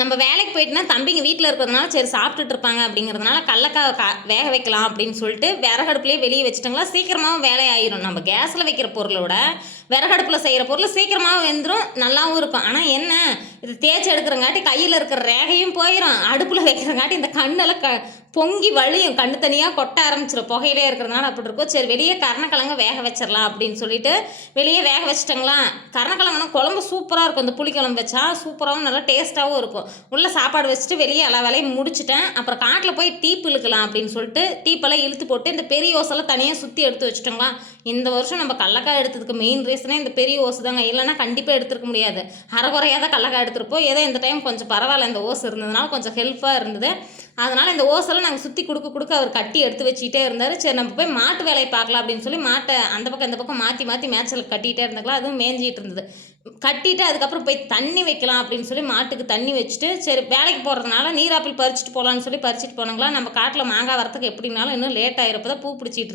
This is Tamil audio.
நம்ம வேலைக்கு போயிட்டுனா தம்பிங்க வீட்டில் இருக்கிறதுனால சரி சாப்பிட்டுட்டு இருப்பாங்க அப்படிங்கிறதுனால கடலக்காய் வேக வைக்கலாம் அப்படின்னு சொல்லிட்டு விறகடுப்புலேயே வெளியே வச்சுட்டோங்களா சீக்கிரமாகவும் வேலை ஆயிரும். நம்ம கேஸில் வைக்கிற பொருளோட விறகடுப்பில் செய்கிற பொருள் சீக்கிரமாகவும் வெந்துடும், நல்லாவும் இருக்கும். ஆனால் என்ன, இது தேய்ச்சி எடுக்கிறங்காட்டி கையில் இருக்கிற ரேகையும் போயிடும், அடுப்பில் வைக்கிறங்காட்டி இந்த கண்ணெல்லாம் பொங்கி வழியும், கண்ணு தனியாக கொட்ட ஆரம்பிச்சிடும் புகையிலே இருக்கிறதுனால அப்படி இருக்கும். சரி வெளியே கருணக்கிழங்க வேக வச்சிடலாம் அப்படின்னு சொல்லிட்டு வெளியே வேக வச்சுட்டங்களா. கருணக்கிழங்குனா குழம்பு சூப்பராக இருக்கும், இந்த புளிக்குழம்பு வச்சா சூப்பராகவும் நல்லா டேஸ்ட்டாகவும் இருக்கும். உள்ளே சாப்பாடு வச்சுட்டு வெளியே எல்லா வேலையும் முடிச்சுட்டேன். அப்புறம் காட்டில் போய் டீப் இழுக்கலாம் அப்படின்னு சொல்லிட்டு டீப்பெல்லாம் இழுத்து போட்டு இந்த பெரிய ஓசெல்லாம் தனியாக சுற்றி எடுத்து வச்சுட்டோங்களா. இந்த வருஷம் நம்ம கடலக்காய் எடுத்ததுக்கு மெயின் ரீசனே இந்த பெரிய ஓசு தாங்க, இல்லைன்னா கண்டிப்பாக எடுத்துருக்க முடியாது. அரைகுறையாக தான் கடலக்காய் எடுத்துருப்போம். ஏதோ இந்த டைம் கொஞ்சம் பரவாயில்ல, இந்த ஓசு இருந்ததுனால கொஞ்சம் ஹெல்ப்பாக இருந்தது. அதனால் இந்த ஓசெல்லாம் நாங்கள் சுற்றி கொடுக்க அவர் கட்டி எடுத்து வச்சுக்கிட்டே இருந்தார். சரி நம்ம போய் மாட்டு வேலையை பார்க்கலாம் அப்படின்னு சொல்லி மாட்டை அந்த பக்கம் இந்த பக்கம் மாற்றி மாற்றி மேய்ச்சலுக்கு கட்டிகிட்டே இருந்துக்கலாம். அதுவும் மேய்ஞ்சிட்டு இருந்தது. கட்டிட்டு அதுக்கப்புறம் போய் தண்ணி வைக்கலாம் அப்படின்னு சொல்லி மாட்டுக்கு தண்ணி வச்சுட்டு சரி வேலைக்கு போகிறதுனால நீராப்பிள் பறிச்சுட்டு போகலான்னு சொல்லி பறிச்சுட்டு போனாங்களா. நம்ம காட்டில் மாங்காய் வரத்துக்கு எப்படினாலும் இன்னும் லேட் ஆகிருப்பதான் பூ பிடிச்சிட்டு இருக்கு.